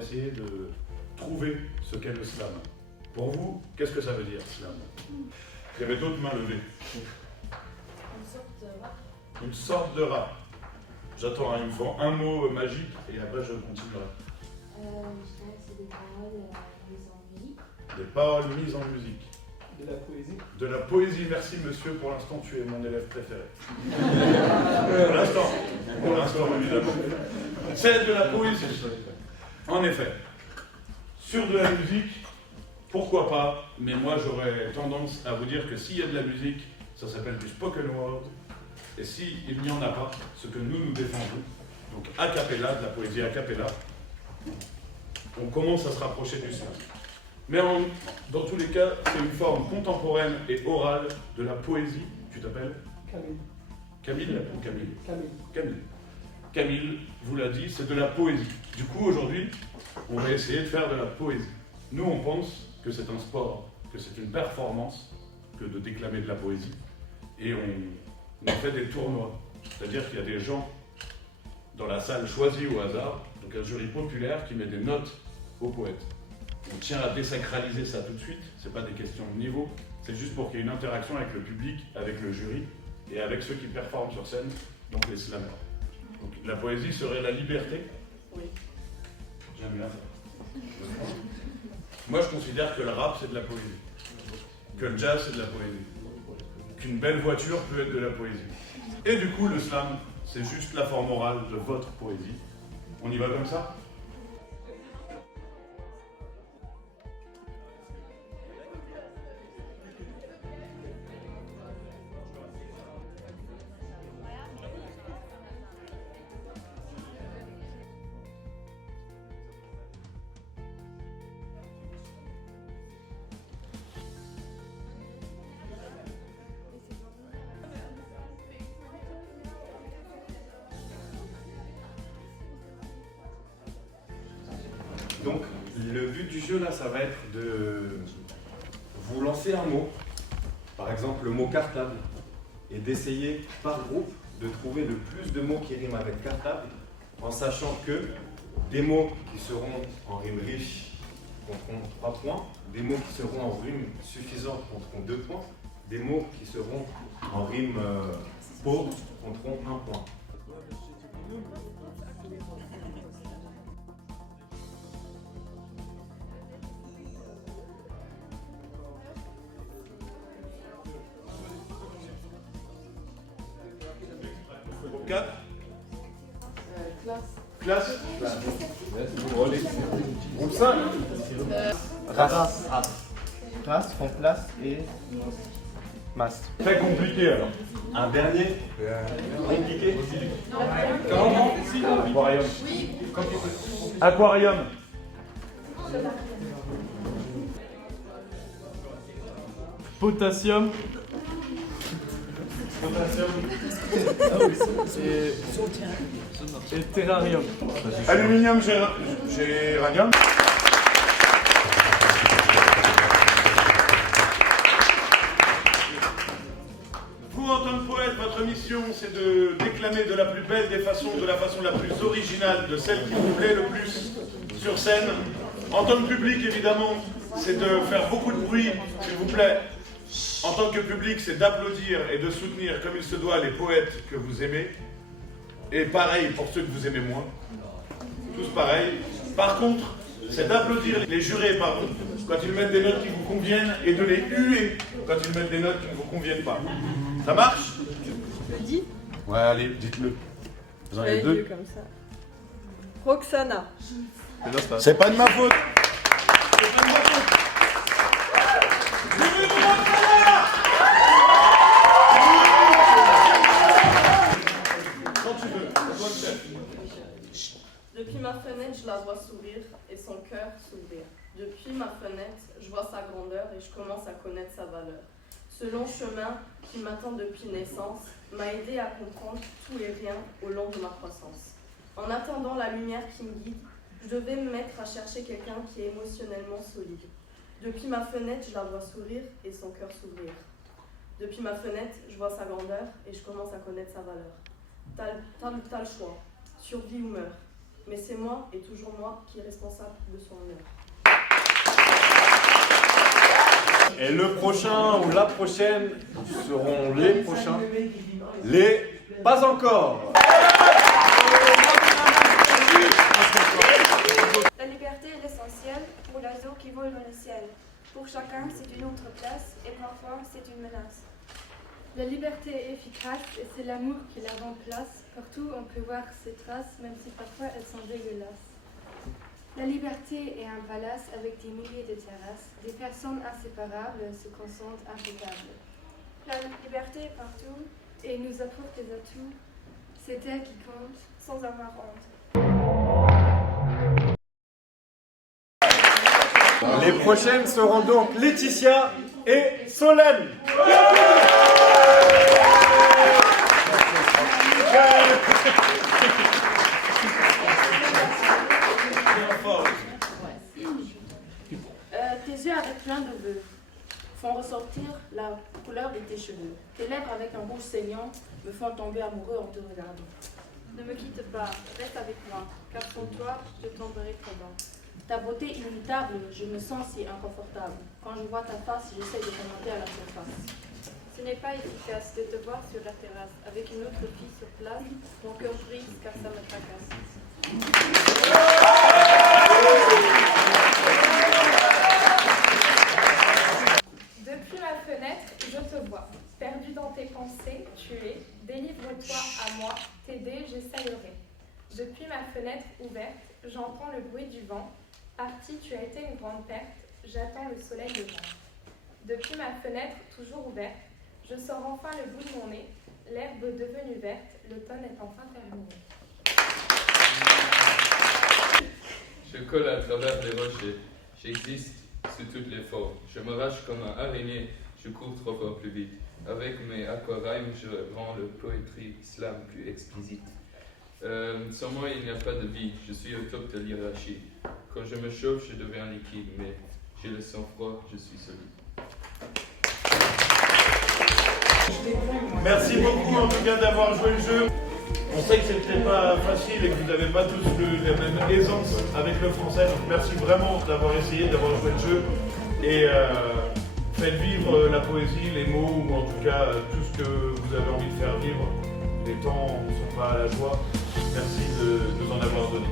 essayer de trouver ce qu'est le slam. Pour vous, qu'est-ce que ça veut dire, slam? Il y avait d'autres mains levées. Une sorte de rap. Une sorte de rap. J'attends, il me faut un mot magique et après je continuerai. Je dirais que c'est des paroles mises en musique. Des paroles mises en musique. De la poésie. De la poésie, merci monsieur, pour l'instant tu es mon élève préféré. Pour l'instant, évidemment. C'est de la poésie. En effet, sur de la musique, pourquoi pas, mais moi j'aurais tendance à vous dire que s'il y a de la musique, ça s'appelle du spoken word, et s'il n'y en a pas, ce que nous défendons, donc a cappella, de la poésie a cappella, on commence à se rapprocher du slam. Mais dans tous les cas, c'est une forme contemporaine et orale de la poésie. Tu t'appelles Camille. Camille ou Camille? Camille. Camille. Camille vous l'a dit, c'est de la poésie. Du coup, aujourd'hui, on va essayer de faire de la poésie. Nous, on pense que c'est un sport, que c'est une performance, que de déclamer de la poésie. Et on fait des tournois. C'est-à-dire qu'il y a des gens dans la salle choisis au hasard, donc un jury populaire qui met des notes aux poètes. On tient à désacraliser ça tout de suite, c'est pas des questions de niveau, c'est juste pour qu'il y ait une interaction avec le public, avec le jury et avec ceux qui performent sur scène, donc les slameurs. Donc la poésie serait la liberté. Oui. J'aime bien ça. Moi je considère que le rap c'est de la poésie, que le jazz c'est de la poésie, qu'une belle voiture peut être de la poésie. Et du coup le slam c'est juste la forme orale de votre poésie. On y va comme ça ? Donc, le but du jeu, là, ça va être de vous lancer un mot, par exemple le mot cartable, et d'essayer par groupe de trouver le plus de mots qui riment avec cartable, en sachant que des mots qui seront en rime riche compteront 3 points, des mots qui seront en rime suffisante compteront 2 points, des mots qui seront en rime pauvre compteront 1 point. Classe. Groupe 5. Race. Race, font place et masse. Très compliqué alors. Un dernier compliqué. Aquarium. Aquarium. Potassium. Et terrarium. Aluminium, géranium. Vous, en tant que poète, votre mission, c'est de déclamer de la plus belle des façons, de la façon la plus originale, de celle qui vous plaît le plus sur scène. En tant que public, évidemment, c'est de faire beaucoup de bruit, s'il vous plaît. En tant que public, c'est d'applaudir et de soutenir comme il se doit les poètes que vous aimez. Et pareil pour ceux que vous aimez moins. Tous pareil. Par contre, c'est d'applaudir les jurés, pardon, quand ils mettent des notes qui vous conviennent et de les huer quand ils mettent des notes qui ne vous conviennent pas. Ça marche? Je le dis? Ouais, allez, dites-le. Vous en avez deux. Comme ça. Roxana. C'est pas de ma faute. C'est pas de ma faute. Quand tu veux, c'est toi le chef. Depuis ma fenêtre, je la vois sourire et son cœur s'ouvrir. Depuis ma fenêtre, je vois sa grandeur et je commence à connaître sa valeur. Ce long chemin qui m'attend depuis naissance m'a aidé à comprendre tout et rien au long de ma croissance. En attendant la lumière qui me guide, je devais me mettre à chercher quelqu'un qui est émotionnellement solide. Depuis ma fenêtre, je la vois sourire et son cœur s'ouvrir. Depuis ma fenêtre, je vois sa grandeur et je commence à connaître sa valeur. T'as le choix, survie ou meurt. mais c'est moi et toujours moi qui est responsable de son honneur. Et le prochain ou la prochaine seront les prochains. Les pas encore. La liberté est essentielle pour l'oiseau qui vole dans le ciel. Pour chacun, c'est une autre place et parfois c'est une menace. La liberté est efficace et c'est l'amour qui la remplace. Partout on peut voir ses traces, même si parfois elles sont dégueulasses. La liberté est un palace avec des milliers de terrasses. Des personnes inséparables se consentent impeccables. La liberté est partout Et nous apporte des atouts. c'est elle qui compte sans avoir honte. Les prochaines seront donc Laetitia et Solène. Tes yeux avec plein de vœux font ressortir la couleur de tes cheveux. Tes lèvres avec un rouge saignant me font tomber amoureux en te regardant. Ne me quitte pas, reste avec moi, car sans toi, je tomberai trop bas. Ta beauté inimitable, je me sens si inconfortable. Quand je vois ta face, j'essaie de remonter à la surface. Ce n'est pas efficace de te voir sur la terrasse, avec une autre fille sur place. Mon cœur brise car ça me tracasse. Depuis ma fenêtre, je te vois. Perdu dans tes pensées, tu es. Délivre-toi à moi, t'aider, j'essayerai. Depuis ma fenêtre ouverte, j'entends le bruit du vent. Parti, tu as été une grande perte. J'attends le soleil levant. Depuis ma fenêtre toujours ouverte, je sors enfin le bout de mon nez. L'herbe devenue verte, l'automne est enfin terminé. Je colle à travers les rochers, j'existe sous toutes les formes. Je m'arrache comme un araignée, je cours trois fois plus vite. Avec mes aquarhymes, je rends le poétrie slam plus explicite. Sans moi, il n'y a pas de vie, je suis au top de l'hierarchie. Quand je me chauffe, je deviens liquide, mais j'ai le sang froid, je suis solide. Merci beaucoup en tout cas d'avoir joué le jeu. On sait que c'était pas facile et que vous n'avez pas tous la même aisance avec le français. Donc merci vraiment d'avoir essayé, d'avoir joué le jeu. Et faites vivre la poésie, les mots, ou en tout cas tout ce que vous avez envie de faire vivre. Les temps ne sont pas à la joie. Merci de nous en avoir donné.